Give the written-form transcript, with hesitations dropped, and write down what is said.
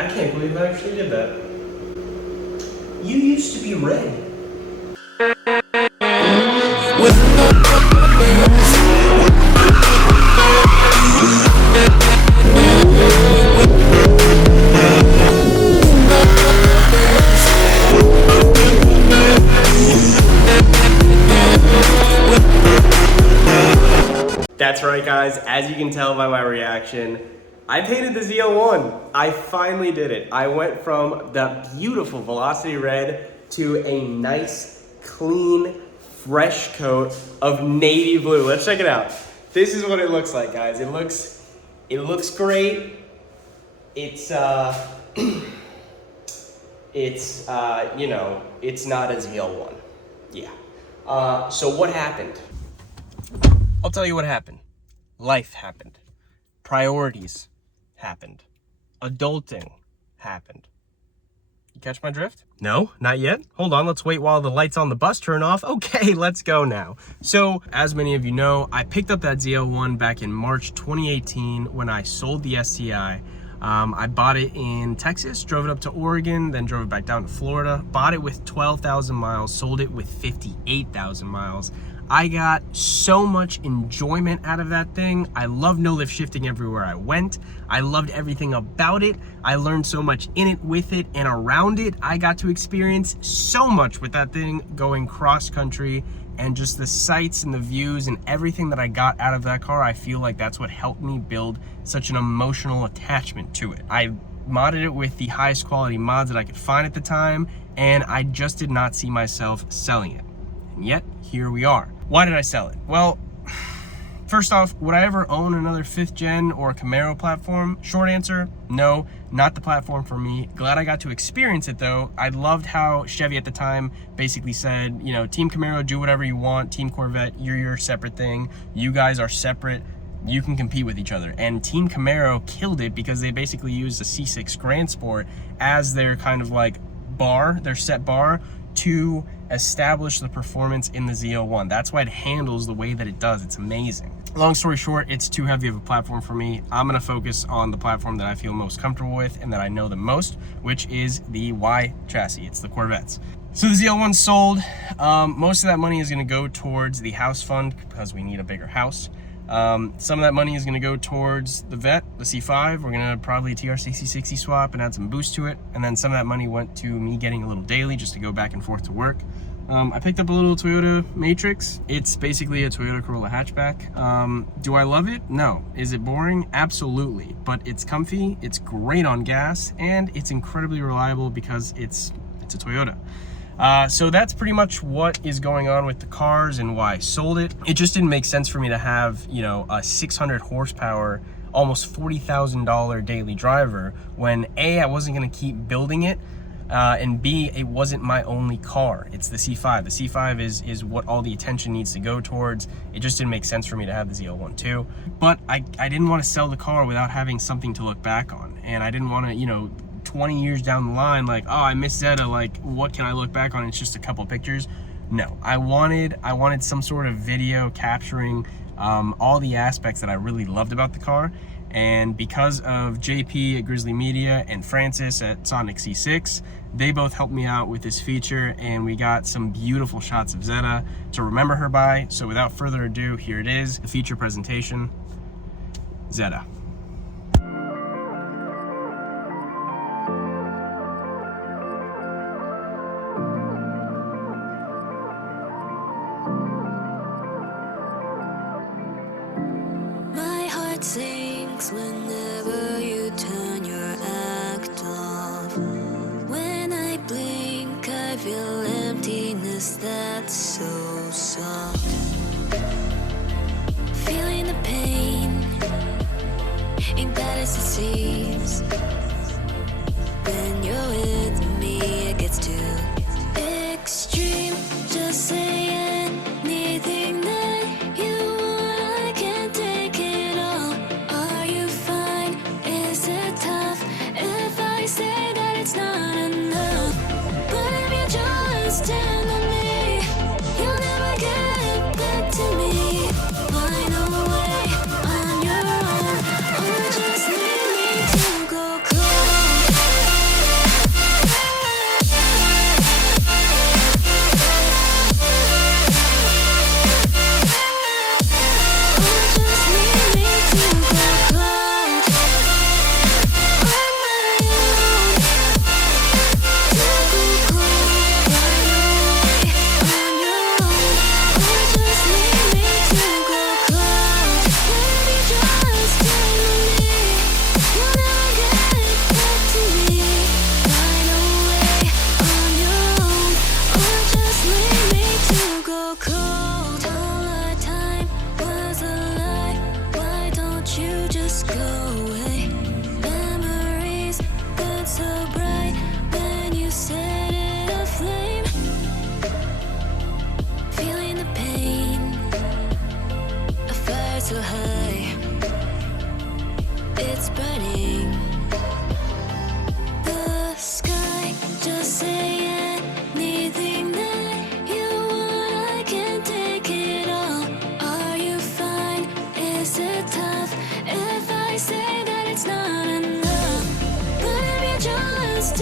I can't believe I actually did that. You used to be red. That's right, guys. As you can tell by my reaction, I painted the ZL1. I finally did it. I went from the beautiful Velocity Red to a nice, clean, fresh coat of navy blue. Let's check it out. This is what it looks like, guys. It looks great. It's you know, it's not a ZL1. Yeah. So what happened? I'll tell you what happened. Life happened. Priorities happened. Adulting happened. You catch my drift? No, not yet. Hold on, let's wait while the lights on the bus turn off. Okay, let's go now. So, as many of you know, I picked up that ZL1 back in March 2018 when I sold the STI. I bought it in Texas, drove it up to Oregon, then drove it back down to Florida. Bought it with 12,000 miles, sold it with 58,000 miles. I got so much enjoyment out of that thing. I loved no lift shifting everywhere I went. I loved everything about it. I learned so much in it, with it, and around it. I got to experience so much with that thing going cross country, and just the sights and the views and everything that I got out of that car. I feel like that's what helped me build such an emotional attachment to it. I modded it with the highest quality mods that I could find at the time, and I just did not see myself selling it. And yet, here we are. Why did I sell it? Well, first off, would I ever own another 5th gen or Camaro platform? Short answer, no, not the platform for me. Glad I got to experience it though. I loved how Chevy at the time basically said, you know, Team Camaro, do whatever you want. Team Corvette, you're your separate thing. You guys are separate. You can compete with each other. And Team Camaro killed it because they basically used a C6 Grand Sport as their kind of like bar, their set bar, to establish the performance in the ZL1. That's why it handles the way that it does. It's amazing. Long story short, it's too heavy of a platform for me. I'm gonna focus on the platform that I feel most comfortable with and that I know the most, which is the Y chassis. It's the Corvettes. So the ZL1 sold. Most of that money is gonna go towards the house fund because we need a bigger house. Some of that money is going to go towards the Vet, the C5. We're going to probably TR6060 swap and add some boost to it. And then some of that money went to me getting a little daily just to go back and forth to work. I picked up a little Toyota Matrix. It's basically a Toyota Corolla hatchback. Do I love it? No. Is it boring? Absolutely. But it's comfy, it's great on gas, and it's incredibly reliable because it's a Toyota. So that's pretty much what is going on with the cars and why I sold it. It just didn't make sense for me to have, you know, a 600 horsepower, almost $40,000 daily driver when A, I wasn't going to keep building it, and B, it wasn't my only car. It's the C5. The C5 is what all the attention needs to go towards. It just didn't make sense for me to have the ZL1 too. But I didn't want to sell the car without having something to look back on. And I didn't want to, you know, 20 years down the line, like, oh, I miss Zeta, like, what can I look back on? It's just a couple pictures. No, I wanted some sort of video capturing all the aspects that I really loved about the car. And because of JP at Grizzly Media and Francis at Sonic C6, they both helped me out with this feature, and we got some beautiful shots of Zeta to remember her by. So without further ado, here it is, the feature presentation, Zeta. Sinks whenever you turn your act off. When I blink, I feel emptiness that's so soft. Feeling the pain, ain't bad as it seems. When you're with me, it gets too extreme. Just say anything that you want, I can take it all. Are you fine? Is it tough if I say that it's not enough? But if you just stand on me, you'll never get back to me. Find a way on your own, or just leave me to go cold. just go away. Memories burn so bright when you set it aflame. Feeling the pain, a fire so high, it's burning. The sky, just say anything that you want. I can take it all. Are you fine? Is it tough if I say that it's not enough? But if you just